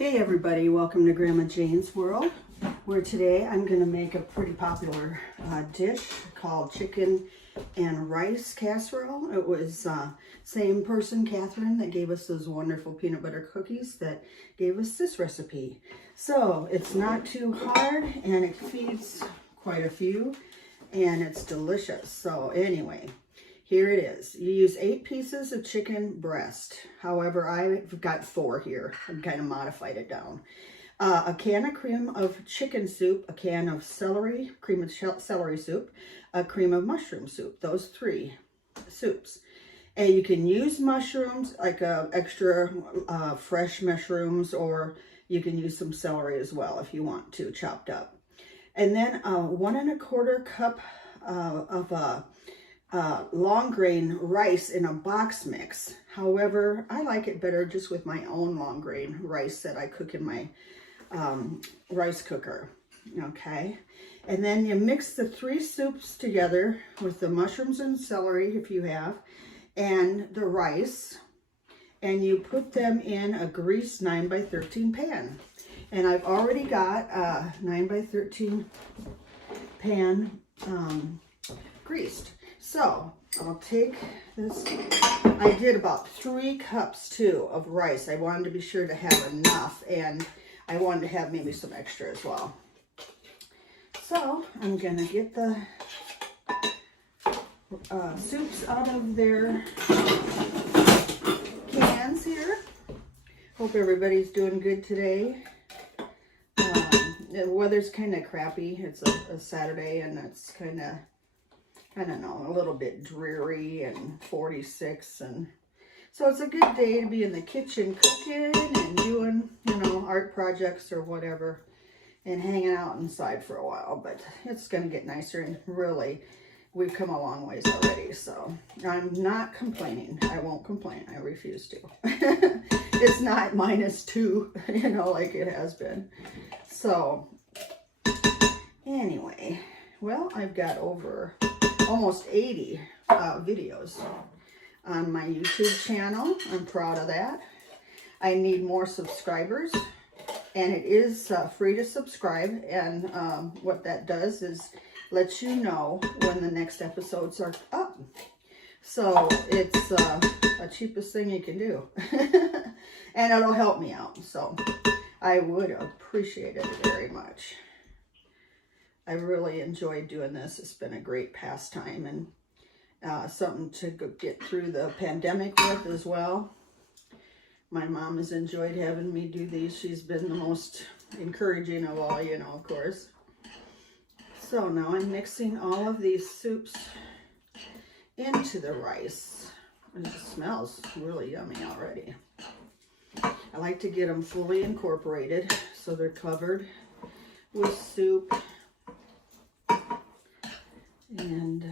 Hey everybody, welcome to Grandma Jane's World, where today I'm going to make a pretty popular dish called chicken and rice casserole. It was same person, Kathryn, that gave us those wonderful peanut butter cookies that gave us this recipe. So it's not too hard and it feeds quite a few and it's delicious. So anyway, here it is. You use 8 pieces of chicken breast. However, I've got 4 here. I've kind of modified it down. A can of cream of chicken soup, a can of cream of celery soup, a cream of mushroom soup. Those 3 soups. And you can use mushrooms, like extra fresh mushrooms, or you can use some celery as well if you want to, chopped up. And then 1 1/4 cup of long grain rice in a box mix. However, I like it better just with my own long grain rice that I cook in my rice cooker. Okay, and then you mix the 3 soups together with the mushrooms and celery, if you have, and the rice, and you put them in a greased 9x13 pan. And I've already got a 9x13 pan greased. So I'll take this. I did about 3 cups too of rice. I wanted to be sure to have enough, and I wanted to have maybe some extra as well. So I'm gonna get the soups out of their cans here. Hope everybody's doing good today. The weather's kind of crappy. It's a Saturday, and it's kind of, I don't know, a little bit dreary and 46, and so it's a good day to be in the kitchen cooking and doing, you know, art projects or whatever, and hanging out inside for a while. But it's going to get nicer, and really, we've come a long ways already, so I'm not complaining. I won't complain. I refuse to. It's not -2, you know, like it has been. So anyway, well, I've got over almost 80 videos on my YouTube channel. I'm proud of that. I need more subscribers, and it is free to subscribe, and what that does is lets you know when the next episodes are up. So it's the cheapest thing you can do. And it'll help me out, so I would appreciate it very much. I really enjoyed doing this. It's been a great pastime, and something to get through the pandemic with as well. My mom has enjoyed having me do these. She's been the most encouraging of all, you know, of course. So now I'm mixing all of these soups into the rice. It smells really yummy already. I like to get them fully incorporated so they're covered with soup. And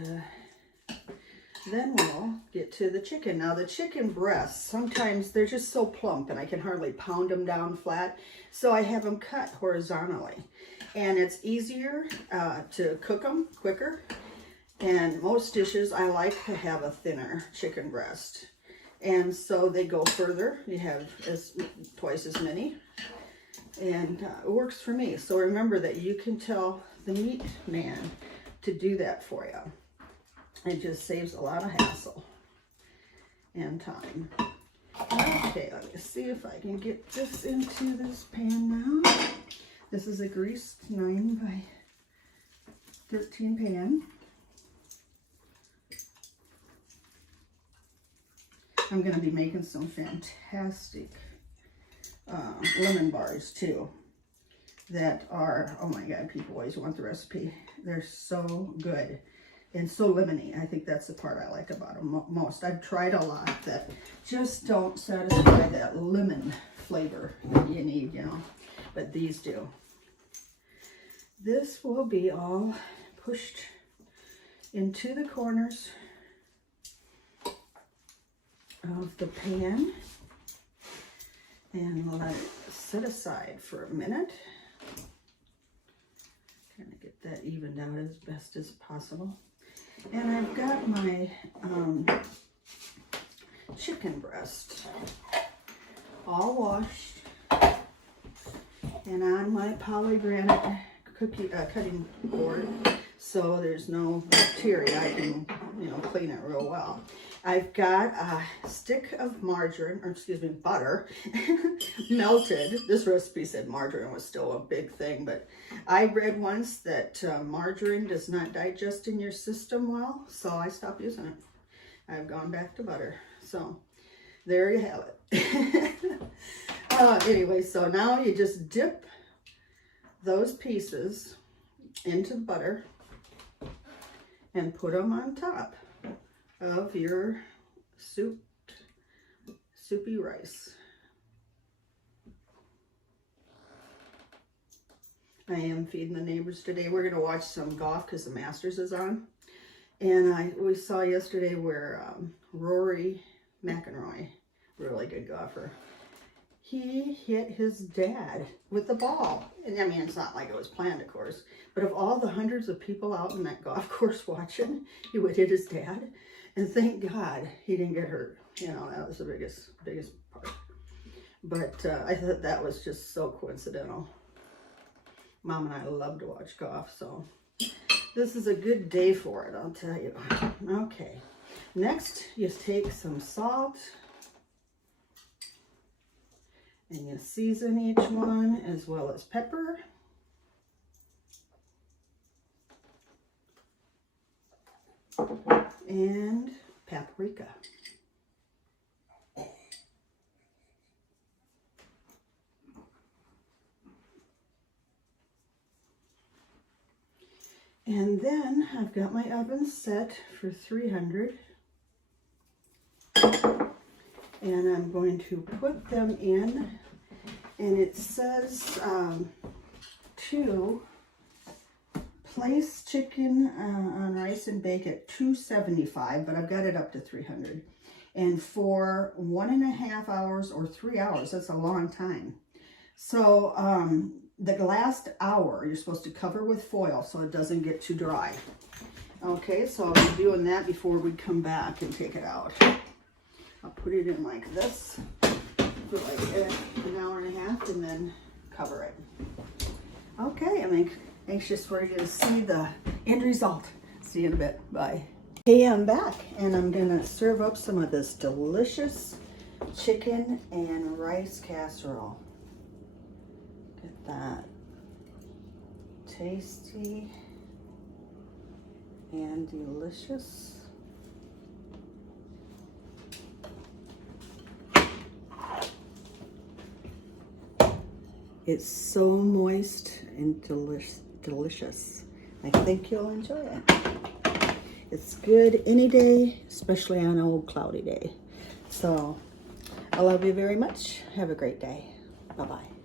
then we'll get to the chicken. Now the chicken breasts, sometimes they're just so plump and I can hardly pound them down flat. So I have them cut horizontally. And it's easier to cook them quicker. And most dishes, I like to have a thinner chicken breast. And so they go further. You have twice as many. And it works for me. So remember that you can tell the meat man to do that for you. It just saves a lot of hassle and time. Okay, let me see if I can get this into this pan now. This is a greased 9x13 pan. I'm going to be making some fantastic lemon bars too that are, oh my God, people always want the recipe. They're so good and so lemony. I think that's the part I like about them most. I've tried a lot that just don't satisfy that lemon flavor that you need, you know, but these do. This will be all pushed into the corners of the pan and let it sit aside for a minute. Kind of get that evened out as best as possible. And I've got my chicken breast all washed and on my pomegranate cookie cutting board, so there's no bacteria. I can, you know, clean it real well. I've got a stick of margarine, or excuse me, butter, melted. This recipe said margarine was still a big thing, but I read once that margarine does not digest in your system well, so I stopped using it. I've gone back to butter. So there you have it. Anyway, so now you just dip those pieces into the butter and put them on top of your soupy rice. I am feeding the neighbors today. We're gonna watch some golf because the Masters is on. And we saw yesterday where Rory McIlroy, really good golfer, he hit his dad with the ball. And I mean, it's not like it was planned, of course, but of all the hundreds of people out in that golf course watching, he would hit his dad. And thank God he didn't get hurt. You know, that was the biggest part. But I thought that was just so coincidental. Mom and I love to watch golf, so this is a good day for it, I'll tell you. Okay, next you take some salt and you season each one, as well as pepper. And paprika. And then I've got my oven set for 300. And I'm going to put them in, and it says to place chicken on rice and bake at 275, but I've got it up to 300. And for 1.5 hours or 3 hours, that's a long time. So the last hour, you're supposed to cover with foil so it doesn't get too dry. Okay, so I'll be doing that before we come back and take it out. I'll put it in like this for like an hour and a half and then cover it. Okay, I'm anxious for you to see the end result. See you in a bit. Bye. Hey, I'm back, and I'm gonna serve up some of this delicious chicken and rice casserole. Look at that. Tasty and delicious. It's so moist and delicious. I think you'll enjoy it. It's good any day, especially on an old cloudy day. So I love you very much. Have a great day. Bye-bye.